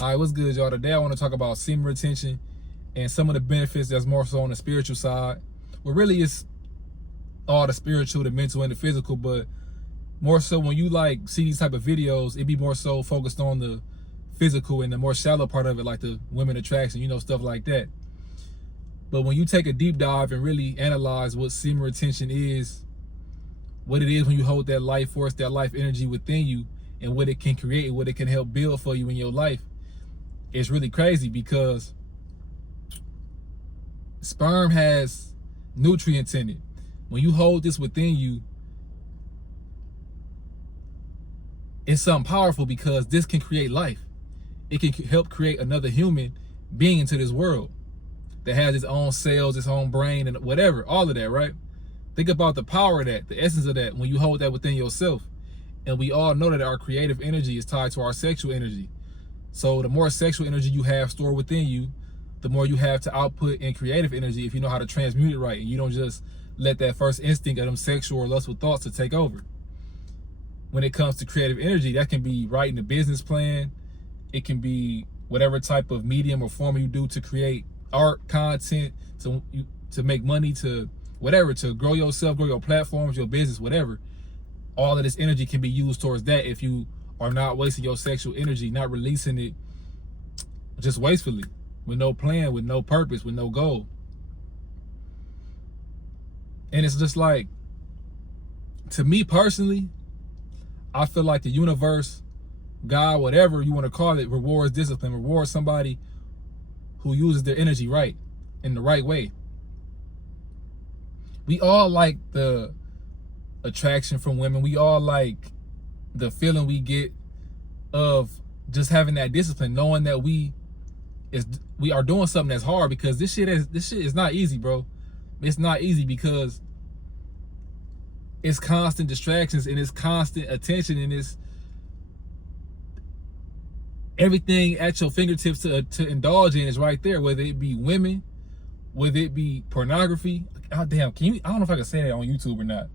All right, what's good, y'all? Today I want to talk about semen retention and some of the benefits that's more so on the spiritual side. Well, really, it's all the spiritual, the mental, and the physical, but more so when you like see these type of videos, it be more so focused on the physical and the more shallow part of it, like the women attraction, stuff like that. But when you take a deep dive and really analyze what semen retention is, what it is when you hold that life force, that life energy within you, and what it can create, what it can help build for you in your life, it's really crazy because sperm has nutrients in it. When you hold this within you, it's something powerful because this can create life. It can help create another human being into this world that has its own cells, its own brain, and whatever, all of that, right? Think about the power of that, the essence of that, when you hold that within yourself. And we all know that our creative energy is tied to our sexual energy. So the more sexual energy you have stored within you, the more you have to output in creative energy if you know how to transmute it right. And you don't just let that first instinct of them sexual or lustful thoughts to take over. When it comes to creative energy, that can be writing a business plan. It can be whatever type of medium or form you do to create art, content, to make money, to whatever, to grow yourself, grow your platforms, your business, whatever. All of this energy can be used towards that if you are not wasting your sexual energy, not releasing it just wastefully, with no plan, with no purpose, with no goal. And it's just like, to me personally, I feel like the universe, God, whatever you want to call it, rewards discipline, rewards somebody who uses their energy right, in the right way. We all like the attraction from women. We all like the feeling we get of just having that discipline, knowing that we are doing something that's hard, because this shit is not easy, bro. It's not easy because it's constant distractions and it's constant attention and it's everything at your fingertips to indulge in is right there, whether it be women, whether it be pornography. Oh, damn, I don't know if I can say that on YouTube or not.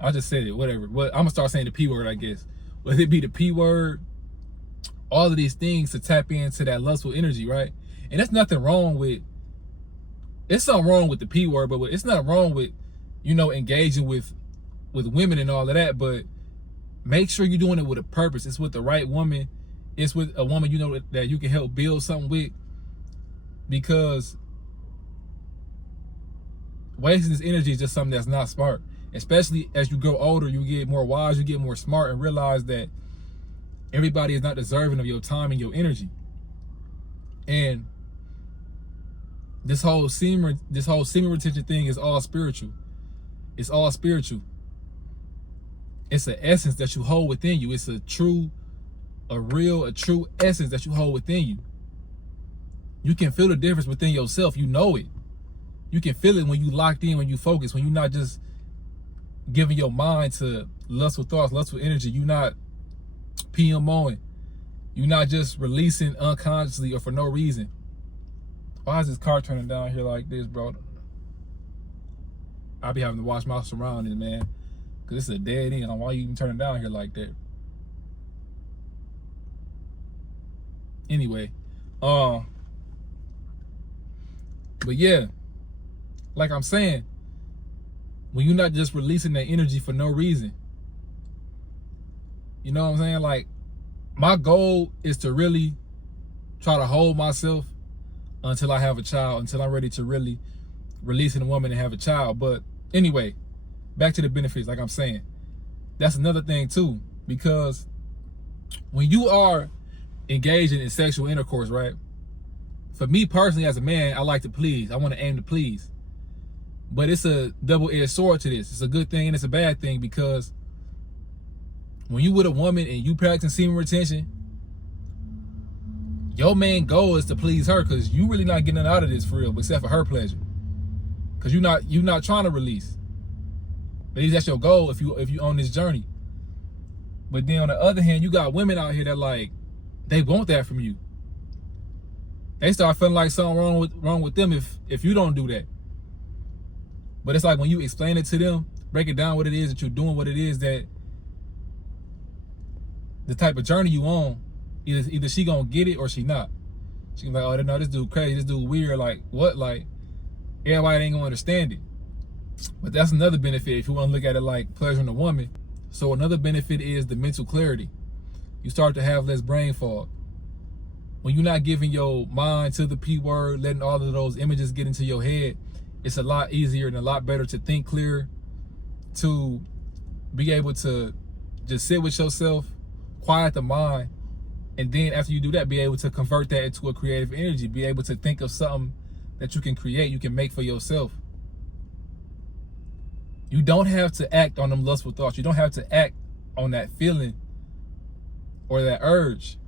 I just said it, whatever. But I'm gonna start saying the P word, I guess. Whether it be the P word, all of these things to tap into that lustful energy, right? And there's nothing wrong with, it's something wrong with the P word, but it's not wrong with, engaging with women and all of that, but make sure you're doing it with a purpose. It's with the right woman. It's with a woman that you can help build something with, because wasting this energy is just something that's not smart. Especially as you grow older, you get more wise, you get more smart, and realize that everybody is not deserving of your time and your energy. And this whole semen retention thing is all spiritual. It's all spiritual. It's an essence that you hold within you. It's a true essence that you hold within you. You can feel the difference within yourself. You know it. You can feel it when you locked in, when you focus, when you're not just giving your mind to lustful thoughts, lustful energy. You're not PMOing. You're not just releasing unconsciously or for no reason. Why is this car turning down here like this, bro? I be having to watch my surroundings, man, because it's a dead end. Why you even turning down here like that? Anyway, but yeah, like I'm saying, when you're not just releasing that energy for no reason, you know what I'm saying? Like, my goal is to really try to hold myself until I have a child, until I'm ready to really release a woman and have a child. But anyway, back to the benefits, like I'm saying, that's another thing too, because when you are engaging in sexual intercourse, right? For me personally, as a man, I like to please. I want to aim to please. But it's a double-edged sword to this. It's a good thing and it's a bad thing, because when you with a woman and you practicing semen retention, your main goal is to please her, because you really not getting out of this for real, except for her pleasure. Because you're not trying to release. At least that's your goal if you on this journey. But then on the other hand, you got women out here that like, they want that from you. They start feeling like something wrong with them if you don't do that. But it's like when you explain it to them, break it down what it is that you're doing, what it is that the type of journey you on, Either she gonna get it or she not. She gonna be like, oh no, this dude crazy, this dude weird, like what? Like everybody ain't gonna understand it. But that's another benefit if you want to look at it like pleasuring a woman. So another benefit is the mental clarity. You start to have less brain fog. When you're not giving your mind to the P word, letting all of those images get into your head, it's a lot easier and a lot better to think clear, to be able to just sit with yourself, quiet the mind, and then after you do that, be able to convert that into a creative energy, be able to think of something that you can create, you can make for yourself. You don't have to act on them lustful thoughts. You don't have to act on that feeling or that urge.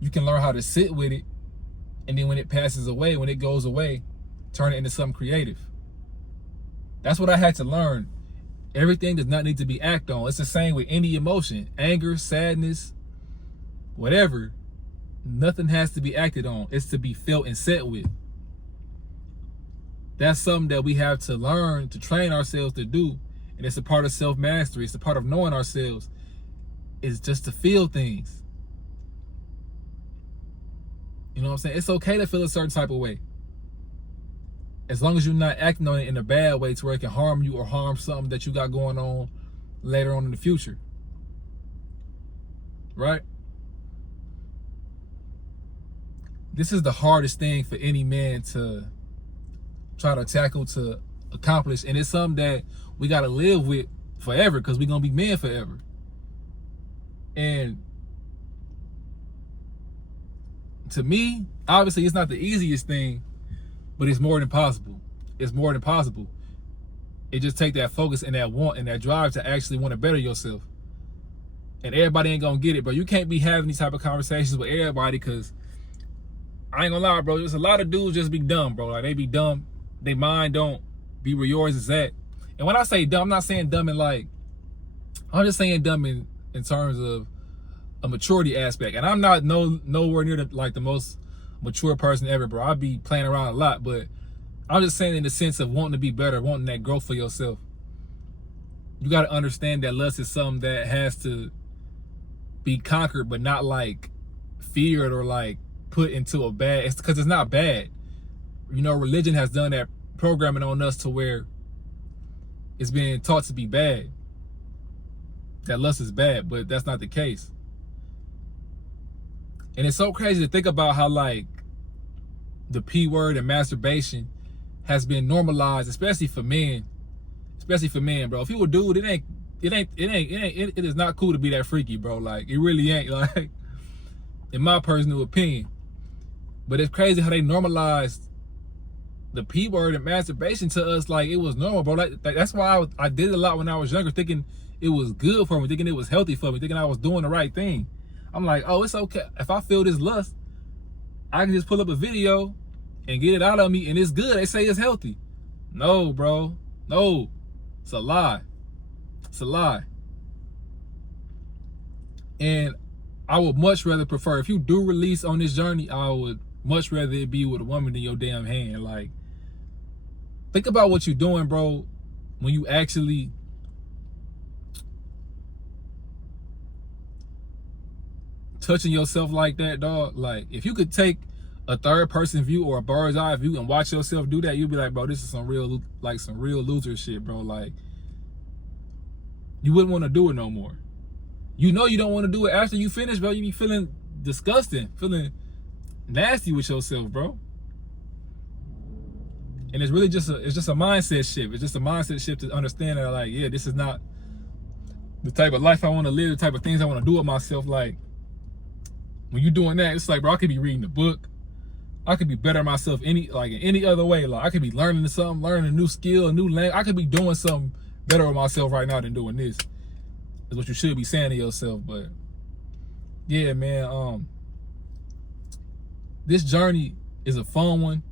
You can learn how to sit with it, and then when it passes away, when it goes away, turn it into something creative. That's what I had to learn. Everything does not need to be acted on. It's the same with any emotion, anger, sadness, whatever. Nothing has to be acted on. It's to be felt and set with. That's something that we have to learn, to train ourselves to do. And it's a part of self-mastery. It's a part of knowing ourselves. It's just to feel things. You know what I'm saying? It's okay to feel a certain type of way, as long as you're not acting on it in a bad way to where it can harm you or harm something that you got going on later on in the future. Right? This is the hardest thing for any man to try to tackle, to accomplish. And it's something that we got to live with forever, because we're going to be men forever. And to me, obviously, it's not the easiest thing, but it's more than possible. It's more than possible. It just take that focus and that want and that drive to actually want to better yourself. And everybody ain't gonna get it, bro. You can't be having these type of conversations with everybody, because I ain't gonna lie, bro. There's a lot of dudes just be dumb, bro. Like, they be dumb. They mind don't be where yours is at. And when I say dumb, I'm not saying dumb in like, I'm just saying dumb in terms of a maturity aspect. And I'm not nowhere near the most mature person ever, bro. I be playing around a lot, but I'm just saying in the sense of wanting to be better, wanting that growth for yourself. You got to understand that lust is something that has to be conquered, but not like feared or like put into a bad, it's because it's not bad. You know, religion has done that programming on us to where it's being taught to be bad, that lust is bad, but that's not the case. And it's so crazy to think about how like the P word and masturbation has been normalized, especially for men, bro. If you a dude, it is not cool to be that freaky, bro. Like, it really ain't, like, in my personal opinion. But it's crazy how they normalized the P word and masturbation to us like it was normal, bro. Like that's why I did it a lot when I was younger, thinking it was good for me, thinking it was healthy for me, thinking I was doing the right thing. I'm like, oh, it's okay. If I feel this lust, I can just pull up a video and get it out of me, and it's good. They say it's healthy. No, bro. No. It's a lie. It's a lie. And I would much rather prefer, if you do release on this journey, I would much rather it be with a woman than your damn hand. Like, think about what you're doing, bro, when you actually touching yourself like that, dog. Like, if you could take a third person view or a bird's eye view and watch yourself do that, you'd be like, bro, this is some real loser shit, bro. Like, you wouldn't want to do it no more. You know you don't want to do it after you finish, bro. You be feeling disgusting, feeling nasty with yourself, bro. And it's really just a mindset shift. It's just a mindset shift to understand that, like, yeah, this is not the type of life I want to live, the type of things I want to do with myself. Like, when you're doing that, it's like, bro, I could be reading a book. I could be bettering myself in any other way. Like, I could be learning something, learning a new skill, a new language. I could be doing something better with myself right now than doing this. Is what you should be saying to yourself. But yeah, man, this journey is a fun one.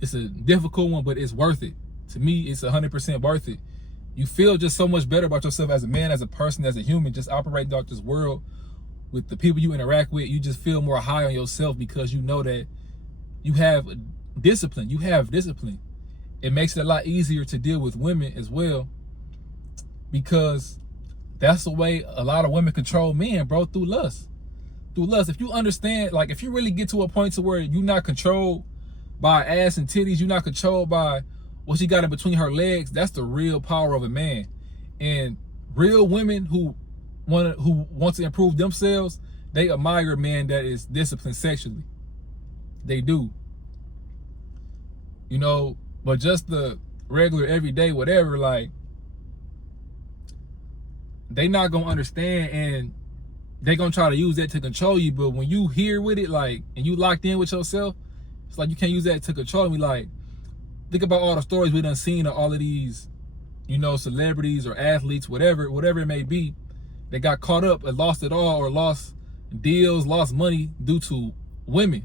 It's a difficult one, but it's worth it. To me, it's 100% worth it. You feel just so much better about yourself as a man, as a person, as a human, just operating throughout this world with the people you interact with. You just feel more high on yourself because you know that you have discipline. You have discipline. It makes it a lot easier to deal with women as well, because that's the way a lot of women control men, bro, through lust. through lust. If you understand, like if you really get to a point to where you're not controlled by ass and titties, you're not controlled by what she got in between her legs, that's the real power of a man. And real women who want to improve themselves, they admire a man that is disciplined sexually. They do. You know, but just the regular everyday whatever, like, they not gonna understand, and they gonna try to use that to control you. But when you here with it, like, and you locked in with yourself, it's like you can't use that to control me. Like, think about all the stories we done seen of all of these, you know, celebrities or athletes, whatever it may be, that got caught up and lost it all, or lost deals, lost money due to women.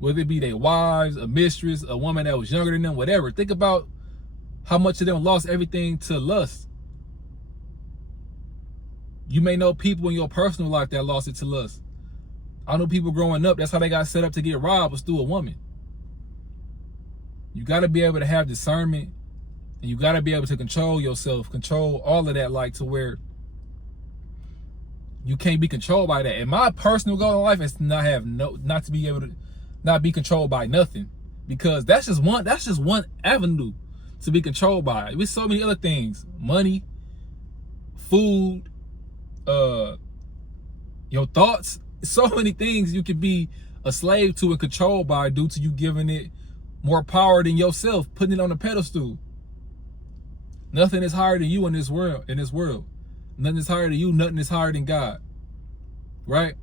Whether it be their wives, a mistress, a woman that was younger than them, whatever. Think about how much of them lost everything to lust. You may know people in your personal life that lost it to lust. I know people growing up, that's how they got set up to get robbed, was through a woman. You got to be able to have discernment, and you got to be able to control yourself, control all of that, like, to where you can't be controlled by that. And my personal goal in life is to not to be able to not be controlled by nothing, because that's just one avenue to be controlled by. With so many other things, money, food, your thoughts, so many things you could be a slave to and controlled by due to you giving it more power than yourself, putting it on a pedestal. Nothing is higher than you in this world. Nothing is higher than you, nothing is higher than God. Right?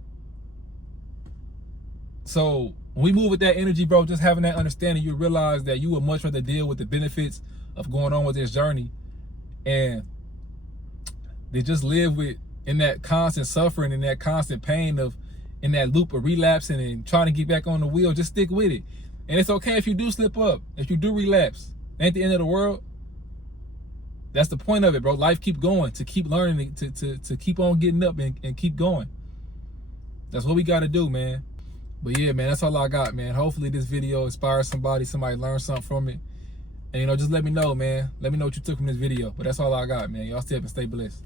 So when we move with that energy, bro, just having that understanding, you realize that you would much rather deal with the benefits of going on with this journey, and they just live in that constant suffering and that constant pain of, in that loop of relapsing and trying to get back on the wheel. Just stick with it. And it's okay if you do slip up, if you do relapse. Ain't the end of the world. That's the point of it, bro. Life keep going, to keep learning, to keep on getting up and keep going. That's what we got to do, man. But yeah, man, that's all I got, man. Hopefully this video inspires somebody learned something from it. And, you know, just let me know, man. Let me know what you took from this video. But that's all I got, man. Y'all stay up and stay blessed.